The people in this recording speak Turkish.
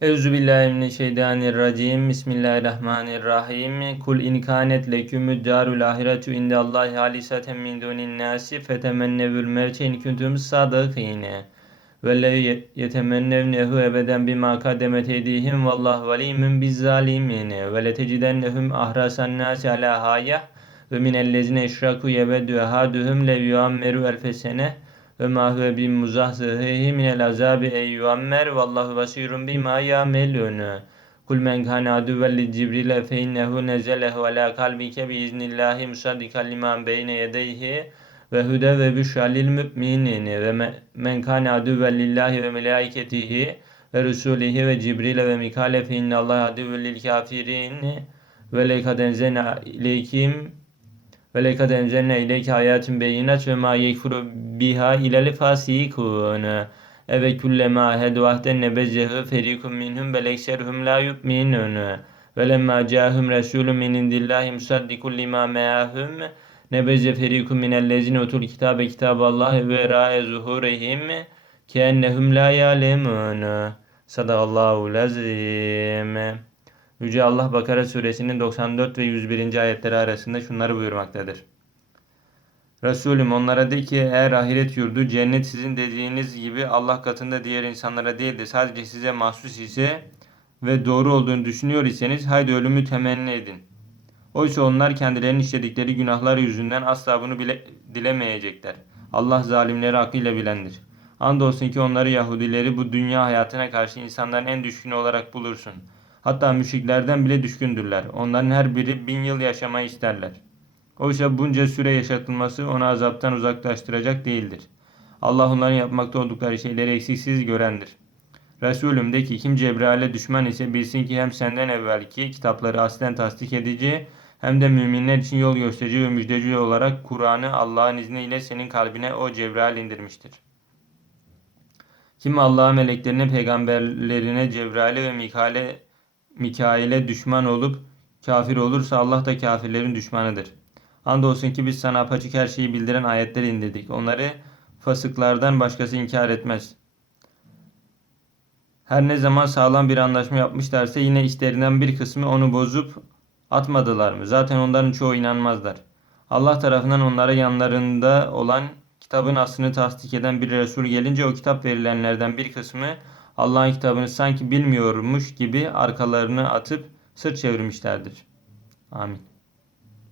Euzubillahimineşşeytanirracim. Bismillahirrahmanirrahim. Kul in kanet lekümüd darul ahiretu indallahi halisaten min dunin nasi fetemennevül mevte in kuntum sadıkine. Ve lev yetemennevnehu ebeden bima kademet eydihim vallahu alimun bizzalimine. Ve letecidennehum ahrasan nasi ala hayah ve minellezine işraku yeveddu ehaduhum lev yuammeru elfesene ve ma huve bin muzahzihi minel azabi ey yuammer vallahu basirun bima yamelun. Kul men kana aduven li Cibril fe innehu nezelehu ala kalbike bi iznillahi musaddikan liman beyne yedeyhi ve hude ve büşra lil müminin ve men kana aduven lillahi ve melaiketihi ve rusulihi ve Cibril ve Mikale fe innallaha aduven lil kafirin ve lekad enzena ileykim ve lekad enzenne ileyke ayatin beyinat ve ma yekfuru biha ilel fasikun. Eve kullema hedu ahden nebezzehu ferikum minhum bel ekserhum la yu'minun. Ve lemma cahum resulun min indillahi musaddikun lima meahum nebezze ferikum minellezine utul kitabe kitaballahi ve ra'e zuhurihim keennehum la ya'lemun. Sadakallahu lazim. Yüce Allah Bakara suresinin 94 ve 101. ayetleri arasında şunları buyurmaktadır. Resulüm onlara de ki eğer ahiret yurdu cennet sizin dediğiniz gibi Allah katında diğer insanlara değil de sadece size mahsus ise ve doğru olduğunu düşünüyor iseniz haydi ölümü temenni edin. Oysa onlar kendilerinin işledikleri günahlar yüzünden asla bunu bile dilemeyecekler. Allah zalimleri akıyla bilendir. Andolsun ki onları Yahudileri bu dünya hayatına karşı insanların en düşkün olarak bulursun. Hatta müşriklerden bile düşkündürler. Onların her biri bin yıl yaşamayı isterler. Oysa bunca süre yaşatılması onu azaptan uzaklaştıracak değildir. Allah onların yapmakta oldukları şeyleri eksiksiz görendir. Resulüm de ki kim Cebrail'e düşman ise bilsin ki hem senden evvelki kitapları aslen tasdik edici hem de müminler için yol gösterici ve müjdeci olarak Kur'an'ı Allah'ın izniyle senin kalbine o Cebrail indirmiştir. Kim Allah'a meleklerine, peygamberlerine, Cebrail'e ve Mikail'e Mikail'e düşman olup kafir olursa Allah da kafirlerin düşmanıdır. Andolsun ki biz sana apaçık her şeyi bildiren ayetler indirdik. Onları fasıklardan başkası inkar etmez. Her ne zaman sağlam bir anlaşma yapmışlarsa yine işlerinden bir kısmı onu bozup atmadılar mı? Zaten onların çoğu inanmazlar. Allah tarafından onlara yanlarında olan kitabın aslını tasdik eden bir Resul gelince o kitap verilenlerden bir kısmı Allah'ın kitabını sanki bilmiyormuş gibi arkalarını atıp sırt çevirmişlerdir. Amin.